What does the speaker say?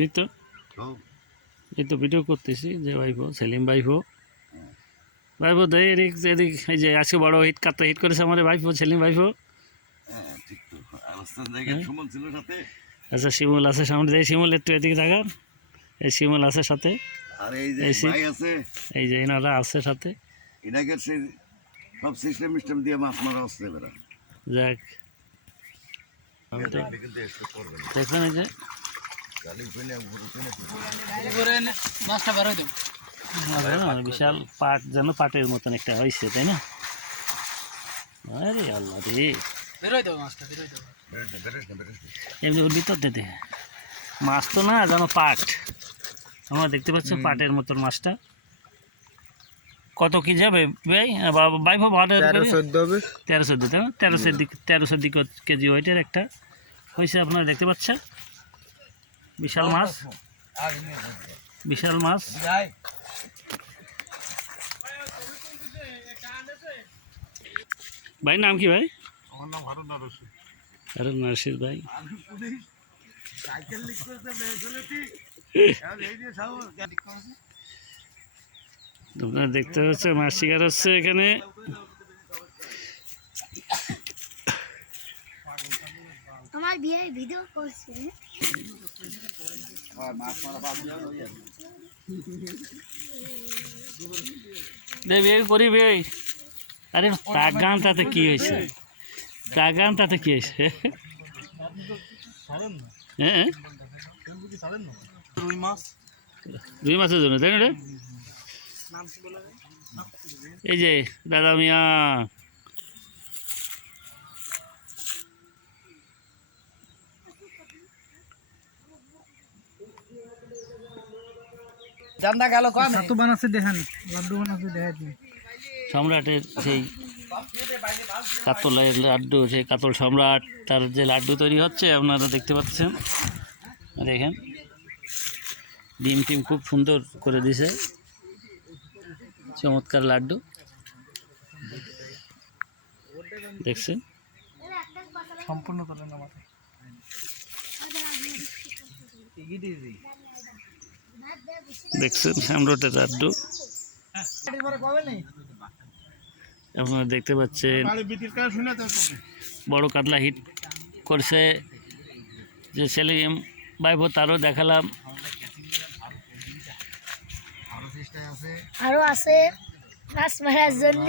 এই তো এই তো ভিডিও করতেছি যে ভাইপো সেলিম ভাইপো ভাইপো দেয় এদিক এদিক এই যে আজকে বড় হিট কাটতে হিট করেছে আমাদের ভাইপো সেলিম ভাইপো। আচ্ছা শিমুল আছে সামনে যাই, শিমুল একটু এদিকে থাকার, এই শিমুল আছে সাথে, এই যে এনারা আছে সাথে। সব সিস্টেম মিস্টেম দিয়ে মাছ মারা হচ্ছে এবার। যাক দেখবেন এই যে বিশাল পাট, যেন পাটের মতন একটা হয়েছে তাই না? আরে আল্লাহ রে, এমনি ওর ভিতর দিতে মাছ তো না, যেন পাট। আমরা দেখতে পাচ্ছি পাটের মতন মাছটা। কত কি যাবে ভাই? ভাই 13-14 তাই না? 1300 কেজি ওয়েটের একটা হয়েছে, আপনারা দেখতে পাচ্ছেন। বিশাল মাছ, বিশাল মাছ। ভাই নাম কি ভাই? আমার নাম হারুন নারসি। হারুন নারসির ভাই। আপনারা দেখতে পাচ্ছেন মাছ শিকার হচ্ছে এখানে। আমার বিয়ে ভিডিও করছে। বিয়ে করি ভাই। আরে তাগান তাতে কি হয়েছে? তাগান তাতে কি হয়েছে? হ্যাঁ রুই মাছের জন্য তাই না রে? এই যে দাদা মিয়া সম্রাটের সেই কাতলের লাড্ডু, সেই কাতল সম্রাট, তার যে লাড্ডু তৈরি হচ্ছে আপনারা দেখতে পাচ্ছেন। দেখেন ডিম টিম খুব সুন্দর করে দিছে, চমৎকার লাড্ডু দেখছেন। সম্পূর্ণ দেখছেন সম্রাটের লাড্ডু আপনারা দেখতে পাচ্ছেন। বড় কাতলা হিট করছে যে সেলিম ভাইপো, তারও দেখালাম। আরো আছে মাছ মারার জন্য।